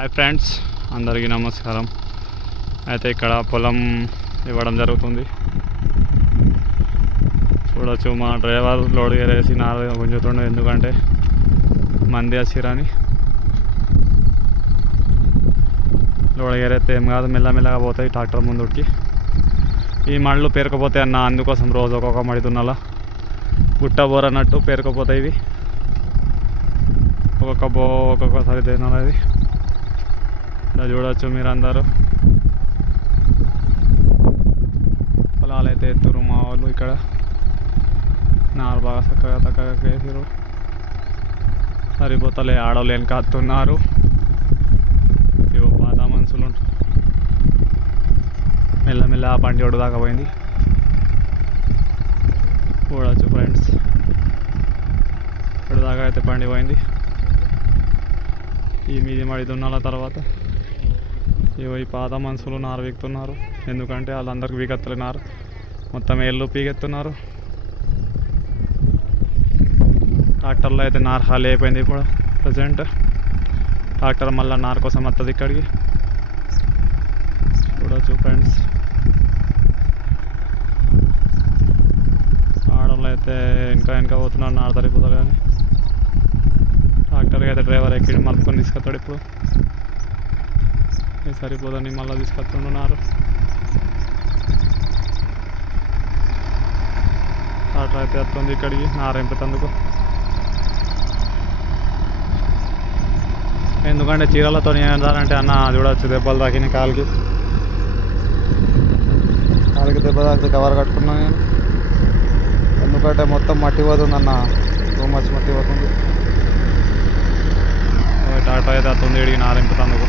Hi friends, అందరికీ నమస్కారం. అయితే ఇక్కడ పొలం ఇవ్వడం జరుగుతుంది. చూడొచ్చు, మా డ్రైవర్ లోడ్ వేసి గుంజుతుండే, ఎందుకంటే మంది వచ్చిరని. లోడ్ గేరైతే ఏం కాదు, మెల్లమెల్లగా పోతాయి ట్రాక్టర్ ముందుకి. ఈ మళ్ళు పేరుకుపోతాయి అన్న, అందుకోసం రోజు ఒక్కొక్క మడి దున్నలా గుట్ట బోర్ అన్నట్టు పేరుకుపోతాయి. ఇవి ఒక్కొక్కసారి తినాలి. చూడవచ్చు మీరు అందరూ. పొలాలు అయితే ఎత్తురు మా వాళ్ళు. ఇక్కడ నారు బాగా చక్కగా వేసారు. సరిపోతలే, ఆడవాళ్ళు వెనక వస్తున్నారు. ఇవో పాత మనుషులు మెల్లమెల్ల ఆ బండి ఒడ్డు దాకా పోయింది. చూడవచ్చు ఫ్రెండ్స్, ఒడ్డు దాకా అయితే బండి పోయింది. ఈ మీది మడి దున్నాల తర్వాత ఇవో ఈ పాత మనుషులు నారు పీకుతున్నారు. ఎందుకంటే వాళ్ళందరికీ పీకెత్తలేనారు, మొత్తం ఏళ్ళు పీకెత్తున్నారు. ట్రాక్టర్లో అయితే నారు ఖాళీ అయిపోయింది. ఇప్పుడు ప్రజెంట్ ట్రాక్టర్ మళ్ళీ నారు కోసం వస్తుంది ఇక్కడికి. చూడవచ్చు ఫ్రెండ్స్, ఆడవాళ్ళు అయితే వెనక పోతున్నారు, నారు సరిపోతారు కానీ ట్రాక్టర్కి అయితే డ్రైవర్ ఎక్కి మలుపుకొని తీసుకొస్తాడు. ఇప్పుడు సరిపోదని మళ్ళీ తీసుకొస్తున్నారు. ట్రాక్టర్ అయితే వస్తుంది ఇక్కడికి నారు ఎంపుతందుకు. ఎందుకంటే చీరలతో ఏంటారంటే అన్న, చూడవచ్చు దెబ్బలు తాకినాయి కాలికి దెబ్బ తాకితే కవర్ కట్టుకున్నా నేను. ఎందుకంటే మొత్తం మట్టి పోతుంది అన్న, టూ మచ్ మట్టి పోతుంది. ట్రాక్టర్ అయితే వస్తుంది ఇడికి నారు ఎంపుతందుకు.